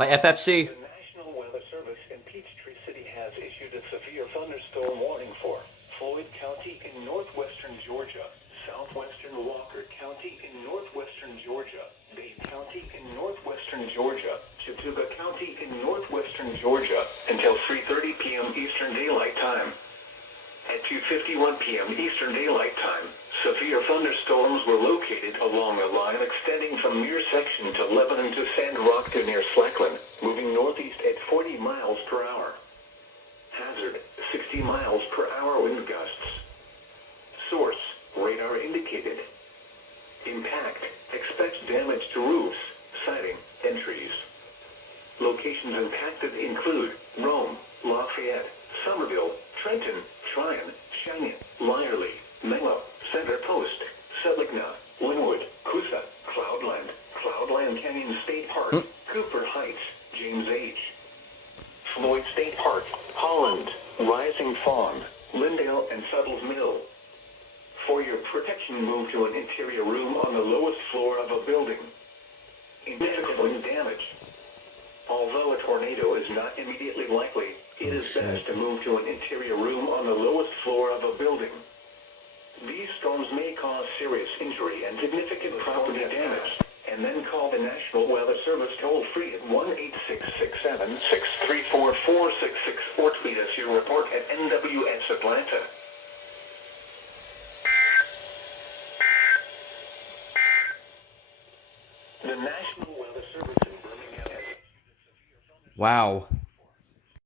by FFC. The National Weather Service in Peachtree City has issued a severe thunderstorm warning for Floyd County in northwestern Georgia, southwestern Walker County in northwestern Georgia, Dade County in northwestern Georgia, Chattooga County in northwestern Georgia, until 3:30 p.m. Eastern Daylight Time. At 2:51 p.m. Eastern Daylight Time, severe thunderstorms were located along a line extending from Muir Section to Lebanon to Sand Rock to near Slackland, moving northeast at 40 miles per hour. Hazard, 60 miles per hour wind gusts. Source, radar indicated. Impact, expect damage to roofs, siding, and trees. Locations impacted include Rome, Lafayette, Somerville, Trenton, Tryon, Cheyenne, Lyerly, Menlo, Center Post, Seligna, Linwood, Coosa, Cloudland Canyon State Park, Cooper Heights, James H. Floyd State Park, Holland, Rising Fawn, Lindale, and Suttles Mill. For your protection, move to an interior room on the lowest floor of a building. Significant wind damage. Although a tornado is not immediately likely, it is best to move to an interior room on the lowest floor of a building. These storms may cause serious injury and significant property damage, and then call the National Weather Service toll-free at 1-866-7-634-466 or tweet us your report at NWS Atlanta. The National Weather Service in Birmingham has issued a severe thunderstorm. Wow.